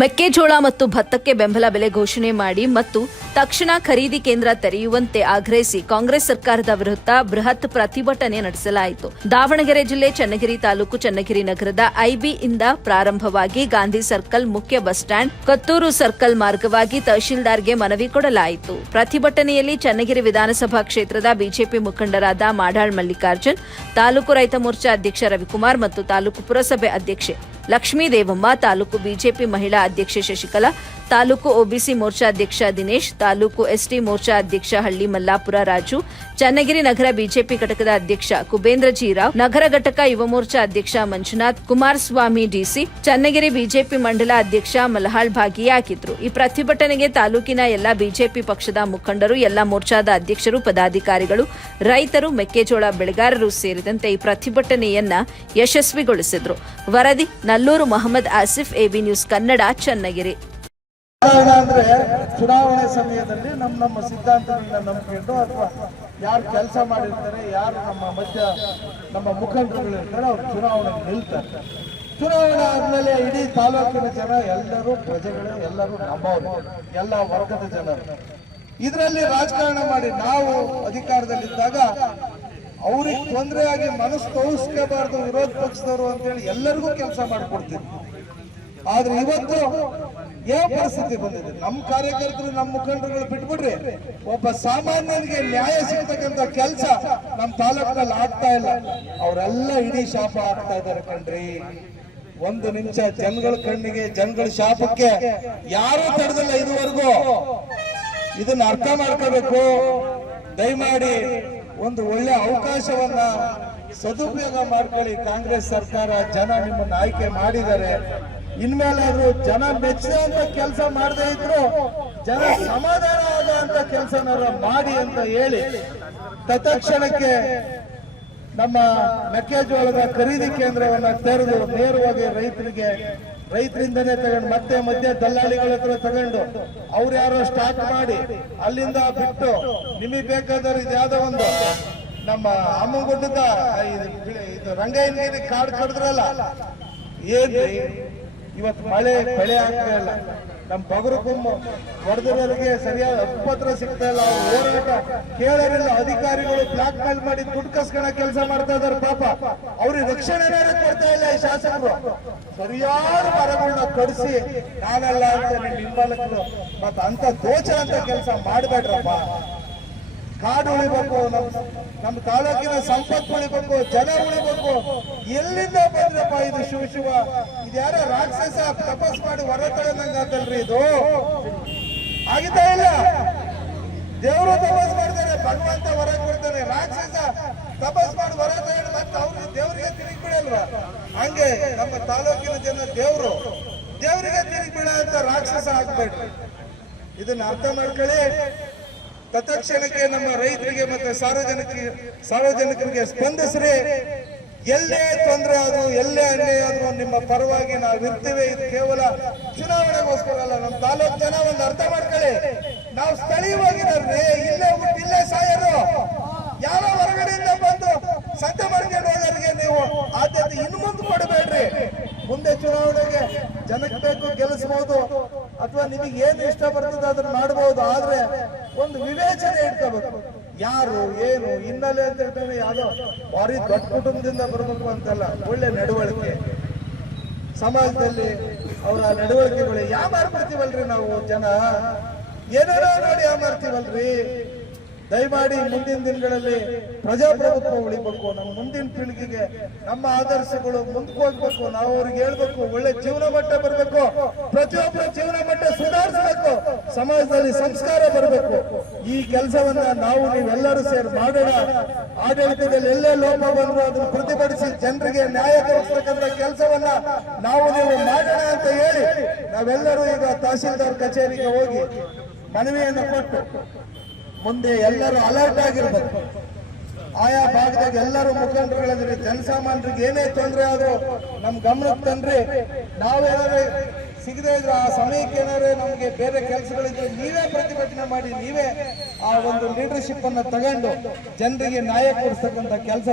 ಮೆಕ್ಕೆಜೋಳ ಮತ್ತು ಭತ್ತಕ್ಕೆ ಬೆಂಬಲ ಬೆಲೆ ಘೋಷಣೆ ಮಾಡಿ ಮತ್ತು ತಕ್ಷಣ ಖರೀದಿ ಕೇಂದ್ರ ತೆರೆಯುವಂತೆ ಆಗ್ರಹಿಸಿ ಕಾಂಗ್ರೆಸ್ ಸರ್ಕಾರದ ವಿರುದ್ಧ ಬೃಹತ್ ಪ್ರತಿಭಟನೆ ನಡೆಸಲಾಯಿತು. ದಾವಣಗೆರೆ ಜಿಲ್ಲೆ ಚನ್ನಗಿರಿ ತಾಲೂಕು ಚನ್ನಗಿರಿ ನಗರದ ಐಬಿಯಿಂದ ಪ್ರಾರಂಭವಾಗಿ ಗಾಂಧಿ ಸರ್ಕಲ್ ಮುಖ್ಯ ಬಸ್ ಸ್ಟ್ಯಾಂಡ್ ಕತ್ತೂರು ಸರ್ಕಲ್ ಮಾರ್ಗವಾಗಿ ತಹಶೀಲ್ದಾರ್ಗೆ ಮನವಿ ಕೊಡಲಾಯಿತು. ಪ್ರತಿಭಟನೆಯಲ್ಲಿ ಚನ್ನಗಿರಿ ವಿಧಾನಸಭಾ ಕ್ಷೇತ್ರದ ಬಿಜೆಪಿ ಮುಖಂಡರಾದ ಮಾಡಾಳ್ ಮಲ್ಲಿಕಾರ್ಜುನ್, ತಾಲೂಕು ರೈತ ಮೋರ್ಚಾ ಅಧ್ಯಕ್ಷ ರವಿಕುಮಾರ್ ಮತ್ತು ತಾಲೂಕು ಪುರಸಭೆ ಅಧ್ಯಕ್ಷೆ ಲಕ್ಷ್ಮೀ ದೇವಮ್ಮ, ತಾಲೂಕು ಬಿಜೆಪಿ ಮಹಿಳಾ ಅಧ್ಯಕ್ಷೆ ಶಶಿಕಲಾ, ತಾಲೂಕು ಒಬಿಸಿ ಮೋರ್ಚಾ ಅಧ್ಯಕ್ಷ ದಿನೇಶ್, ತಾಲೂಕು ಎಸ್ಟಿ ಮೋರ್ಚಾ ಅಧ್ಯಕ್ಷ ಹಳ್ಳಿ ಮಲ್ಲಾಪುರ ರಾಜು, ಚನ್ನಗಿರಿ ನಗರ ಬಿಜೆಪಿ ಘಟಕದ ಅಧ್ಯಕ್ಷ ಕುಬೇಂದ್ರ ಜೀರಾವ್, ನಗರ ಘಟಕ ಯುವ ಮೋರ್ಚಾ ಅಧ್ಯಕ್ಷ ಮಂಜುನಾಥ್, ಕುಮಾರಸ್ವಾಮಿ ಡಿಸಿ, ಚನ್ನಗಿರಿ ಬಿಜೆಪಿ ಮಂಡಲ ಅಧ್ಯಕ್ಷ ಮಲಹಾಳ್ ಭಾಗಿಯಾಗಿದ್ರು. ಈ ಪ್ರತಿಭಟನೆಗೆ ತಾಲೂಕಿನ ಎಲ್ಲಾ ಬಿಜೆಪಿ ಪಕ್ಷದ ಮುಖಂಡರು, ಎಲ್ಲಾ ಮೋರ್ಚಾದ ಅಧ್ಯಕ್ಷರು, ಪದಾಧಿಕಾರಿಗಳು, ರೈತರು, ಮೆಕ್ಕೆಜೋಳ ಬೆಳೆಗಾರರು ಸೇರಿದಂತೆ ಈ ಪ್ರತಿಭಟನೆಯನ್ನ ಯಶಸ್ವಿಗೊಳಿಸಿದ್ರು. ವರದಿ ನಲ್ಲೂರು ಮೊಹಮ್ಮದ್ ಆಸಿಫ್, ಎಬಿ ನ್ಯೂಸ್ ಕನ್ನಡ, ಚನ್ನಗಿರಿ. ಅಂದ್ರೆ ಚುನಾವಣೆ ಸಮಯದಲ್ಲಿ ನಮ್ಮ ಸಿದ್ಧಾಂತಗಳನ್ನ ನಂಬಿಕೊಂಡು ಅಥವಾ ಯಾರು ಕೆಲಸ ಮಾಡಿರ್ತಾರೆ, ಯಾರು ನಮ್ಮ ಮುಖಂಡರುಗಳು ಇರ್ತಾರೆ, ಅವ್ರು ಚುನಾವಣೆ ನಿಲ್ತಾರೆ. ಚುನಾವಣೆ ಆದ್ಮೇಲೆ ಇಡೀ ತಾಲೂಕಿನ ಜನ ಎಲ್ಲರೂ ಪ್ರಜೆಗಳು, ಎಲ್ಲರೂ ನಮ್ಮವರು, ಎಲ್ಲ ವರ್ಗದ ಜನರು. ಇದರಲ್ಲಿ ರಾಜಕಾರಣ ಮಾಡಿ ನಾವು ಅಧಿಕಾರದಲ್ಲಿದ್ದಾಗ ಅವ್ರಿಗೆ ತೊಂದರೆ ಆಗಿ ಮನಸ್ಸು ತೋರಿಸ್ಕೋಬಾರ್ದು ವಿರೋಧ ಪಕ್ಷದವರು ಅಂತೇಳಿ ಎಲ್ಲರಿಗೂ ಕೆಲಸ ಮಾಡಿಕೊಡ್ತೀವಿ. ಆದ್ರೆ ಇವತ್ತು ಏನ್ ಪರಿಸ್ಥಿತಿ ಬಂದಿದೆ, ನಮ್ಮ ಕಾರ್ಯಕರ್ತರು, ನಮ್ಮ ಮುಖಂಡರುಗಳು ಬಿಟ್ಬಿಡ್ರಿ, ಒಬ್ಬ ಸಾಮಾನ್ಯನಿಗೆ ನ್ಯಾಯ ಸಿಗ್ತಕ್ಕಂಥ ಕೆಲಸ ನಮ್ಮ ತಾಲೂಕಿನಲ್ಲಿ ಆಗ್ತಾ ಇಲ್ಲ. ಅವರೆಲ್ಲ ಇಡೀ ಶಾಪ ಆಗ್ತಾ ಇದ್ದಾರೆ ಕಣ್ರಿ. ಒಂದು ನಿಮಿಷ ಜನಗಳ ಕಣ್ಣಿಗೆ, ಜನಗಳ ಶಾಪಕ್ಕೆ ಯಾರೂ ತಡೆದಿಲ್ಲ ಇದುವರೆಗೂ. ಇದನ್ನ ಅರ್ಥ ಮಾಡ್ಕೋಬೇಕು. ದಯಮಾಡಿ ಒಂದು ಒಳ್ಳೆ ಅವಕಾಶವನ್ನ ಸದುಪಯೋಗ ಮಾಡ್ಕೊಳ್ಳಿ. ಕಾಂಗ್ರೆಸ್ ಸರ್ಕಾರ, ಜನ ನಿಮ್ಮನ್ನ ಆಯ್ಕೆ ಮಾಡಿದ್ದಾರೆ. ಇನ್ಮೇಲಾದ್ರೂ ಜನ ಮೆಚ್ಚುವಂತ ಕೆಲಸ ಮಾಡದೇ ಇದ್ರು ಜನ ಸಮಾಧಾನ ಆಗುವಂತ ಕೆಲಸನಾರ ಮಾಡಿ ಅಂತ ಹೇಳಿ ತತ್ಕ್ಷಣಕ್ಕೆ ನಮ್ಮ ಮೆಕ್ಕೆಜೋಳದ ಖರೀದಿ ಕೇಂದ್ರವನ್ನ ತೆರೆದು ನೇರವಾಗಿ ರೈತರಿಂದನೇ ತಗೊಂಡು ಮತ್ತೆ ಮಧ್ಯ ದಲ್ಲಾಳಿಗಳ ಹತ್ರ ತಗೊಂಡು ಅವ್ರು ಯಾರೋ ಸ್ಟಾರ್ಟ್ ಮಾಡಿ ಅಲ್ಲಿಂದ ಬಿಟ್ಟು ನಿಮಗೆ ಬೇಕಾದ್ರೆ ಇದ್ಯಾವುದೋ ಒಂದು ನಮ್ಮ ಅಮ್ಮಗುಡ್ಡದ ಇದು ರಂಗಯ್ಯನಿಗೆ ಕಾರ್ಡ್ ಕಡಿದ್ರಲ್ಲ, ಏನ್ರಿ ಇವತ್ತು ಮಳೆ ಬೆಳೆ ಆಗ್ತಾ ಇಲ್ಲ. ನಮ್ಮ ಬಗರುಕೊಮ್ಮ ಹೊಡೆದವರಿಗೆ ಸರಿಯಾದ ಅಪ್ಪತ್ರ ಸಿಗ್ತಾ ಇಲ್ಲ. ಅವ್ರು ಹೋರಾಟ ಕೇಳೋರಿಲ್ಲ. ಅಧಿಕಾರಿಗಳು ಬ್ಲಾಕ್ ಮೇಲ್ ಮಾಡಿ ದುಡ್ಡು ಕಸ್ಕೊಳ ಕೆಲಸ ಮಾಡ್ತಾ ಇದಾರೆ. ಪಾಪ ಅವ್ರಿಗೆ ರಕ್ಷಣೆ ಕೊಡ್ತಾ ಇಲ್ಲ ಈ ಶಾಸಕರು. ಸರಿಯಾದ ಮರಗಳನ್ನ ಕಡಿಸಿ ನಾನಲ್ಲ ಅಂತ ಹಿಂಬಾಲಕರು ಮತ್ತ ಅಂತ ದೋಚ ಅಂತ ಕೆಲಸ ಮಾಡಬೇಡ್ರಪ್ಪ. ಕಾಡು ಉಳಿಬೇಕು, ನಮ್ಮ ತಾಲೂಕಿನ ಸಂಪತ್ತು ಉಳಿಬೇಕು, ಜನ ಉಳಿಬೇಕು. ಎಲ್ಲಿಂದ ಬಂದ್ರಪ್ಪ ಇದು ಶಿವ ಇದ್ಯಾರ ರಾಕ್ಷಸ ತಪಸ್ ಮಾಡಿ ಹೊರ ತಗೊಂಡಂಗ ಆತಲ್ರಿ. ಇದು ಆಗಿದ್ದೇ ಇಲ್ಲ. ದೇವರು ತಪಸ್ ಮಾಡ್ತಾರೆ, ಭಗವಂತ ಹೊರ ಕೊಡ್ತಾನೆ. ರಾಕ್ಷಸ ತಪಸ್ ಮಾಡಿ ಹೊರ ತಗೊಂಡು ಮತ್ತೆ ಅವ್ರಿಗೆ ದೇವರಿಗೆ ತಿರುಗಿ ಬಿಡಲ್ವಾ? ಹಂಗೆ ನಮ್ಮ ತಾಲೂಕಿನ ಜನ ದೇವರಿಗೆ ತಿರುಗಿ ಬಿಡ ಅಂತ ರಾಕ್ಷಸ ಆಗ್ಬೇಡ್ರಿ. ಇದನ್ನ ಅರ್ಥ ಮಾಡ್ಕೊಳ್ಳಿ. ತತ್ಕ್ಷಣಕ್ಕೆ ನಮ್ಮ ರೈತರಿಗೆ ಮತ್ತೆ ಸಾರ್ವಜನಿಕರಿಗೆ ಸ್ಪಂದಿಸ್ರಿ. ಎಲ್ಲೇ ತೊಂದರೆ ಆದ್ರೂ, ಎಲ್ಲೇ ಅನ್ಯಾಯ ಆದ್ರೂ ನಿಮ್ಮ ಪರವಾಗಿ ನಾವು ಇರ್ತೀವಿ. ಇದು ಕೇವಲ ಚುನಾವಣೆಗೋಸ್ಕರ ಅಲ್ಲ. ನಮ್ಮ ತಾಲೂಕು ಜನ ಒಂದು ಅರ್ಥ ಮಾಡ್ಕೊಳ್ಳಿ. ನಾವು ಸ್ಥಳೀಯವಾಗಿರೋರ್ರಿ, ಇಲ್ಲೇ ಸಾಯರು. ಯಾರೋ ಹೊರಗಡೆಯಿಂದ ಬಂದು ಸಂತೆ ಮಾಡ್ಕೊಂಡು ಹೋಗೋರಿಗೆ ನೀವು ಆದ್ಯತೆ ಇನ್ನು ಮುಂದೆ ಕೊಡಬೇಡ್ರಿ. ಮುಂದೆ ಚುನಾವಣೆಗೆ ಜನಕ್ಕೆ ಬೇಕು, ಗೆಲ್ಲಿಸಬಹುದು, ಅಥವಾ ನಿಮಗೆ ಏನು ಇಷ್ಟ ಬರ್ತದೆ ಅದನ್ನ ಮಾಡಬಹುದು. ಆದ್ರೆ ಒಂದು ವಿವೇಚನೆ ಇಟ್ಕೋಬೇಕು. ಯಾರು ಏನು ಹಿನ್ನೆಲೆ ಅಂತ ಹೇಳ್ತಾನೆ, ಯಾವ್ದೋ ಭಾರಿ ದೊಡ್ಡ ಕುಟುಂಬದಿಂದ ಬರಬೇಕು ಅಂತಲ್ಲ. ಒಳ್ಳೆ ನಡವಳಿಕೆ ಸಮಾಜದಲ್ಲಿ ಅವರ ನಡವಳಿಕೆಗಳು ಯಾಮಾರ್ಬಿಡ್ತೀವಲ್ರಿ ನಾವು. ಜನ ಏನೇನೋ ನೋಡಿ ಯಾಮಾರ್ತೀವಲ್ರಿ. ದಯಮಾಡಿ ಮುಂದಿನ ದಿನಗಳಲ್ಲಿ ಪ್ರಜಾಪ್ರಭುತ್ವ ಉಳಿಬೇಕು. ನಮ್ಮ ಮುಂದಿನ ಪೀಳಿಗೆಗೆ ನಮ್ಮ ಆದರ್ಶಗಳು ಮುಂದಕ್ಕೆ ಹೋಗ್ಬೇಕು. ನಾವು ಅವ್ರಿಗೆ ಹೇಳ್ಬೇಕು, ಒಳ್ಳೆ ಜೀವನ ಮಟ್ಟ ಬರಬೇಕು, ಪ್ರತಿಯೊಬ್ಬರ ಜೀವನ ಮಟ್ಟ ಸುಧಾರಿಸಬೇಕು, ಸಮಾಜದಲ್ಲಿ ಸಂಸ್ಕಾರ ಬರಬೇಕು. ಈ ಕೆಲಸವನ್ನ ನೀವೆಲ್ಲರೂ ಸೇರಿ ಮಾಡೋಣ. ಆಡಳಿತದಲ್ಲಿ ಎಲ್ಲೇ ಲೋಪ ಬಂದ್ರು ಅದನ್ನು ಪ್ರತಿಭಟಿಸಿ ಜನರಿಗೆ ನ್ಯಾಯ ಕೊಡಿಸ್ತಕ್ಕಂಥ ಕೆಲಸವನ್ನ ನೀವು ಮಾಡೋಣ ಅಂತ ಹೇಳಿ ನಾವೆಲ್ಲರೂ ಈಗ ತಹಶೀಲ್ದಾರ್ ಕಚೇರಿಗೆ ಹೋಗಿ ಮನವಿಯನ್ನು ಕೊಟ್ಟು ಮುಂದೆ ಎಲ್ಲರೂ ಅಲರ್ಟ್ ಆಗಿರ್ಬೇಕು. ಆಯಾ ಭಾಗದಾಗ ಎಲ್ಲರೂ ಮುಖಂಡರುಗಳಿದ್ರೆ ಜನಸಾಮಾನ್ಯರಿಗೆ ಏನೇ ತೊಂದರೆ ಆದ್ರೂ ನಮ್ ಗಮನಕ್ಕೆ ತಂದ್ರಿ. ನಾವೇನಾದ್ರು ಸಿಗದೆ ಇದ್ರೆ ಆ ಸಮಯಕ್ಕೆ ಏನಾದ್ರು ನಮ್ಗೆ ಬೇರೆ ಕೆಲಸಗಳಿದ್ರೆ ನೀವೇ ಪ್ರತಿಭಟನೆ ಮಾಡಿ, ನೀವೇ ಆ ಒಂದು ಲೀಡರ್ಶಿಪ್ ಅನ್ನ ತಗೊಂಡು ಜನರಿಗೆ ನ್ಯಾಯ ಕೊಡಿಸ್ತಕ್ಕಂಥ ಕೆಲಸ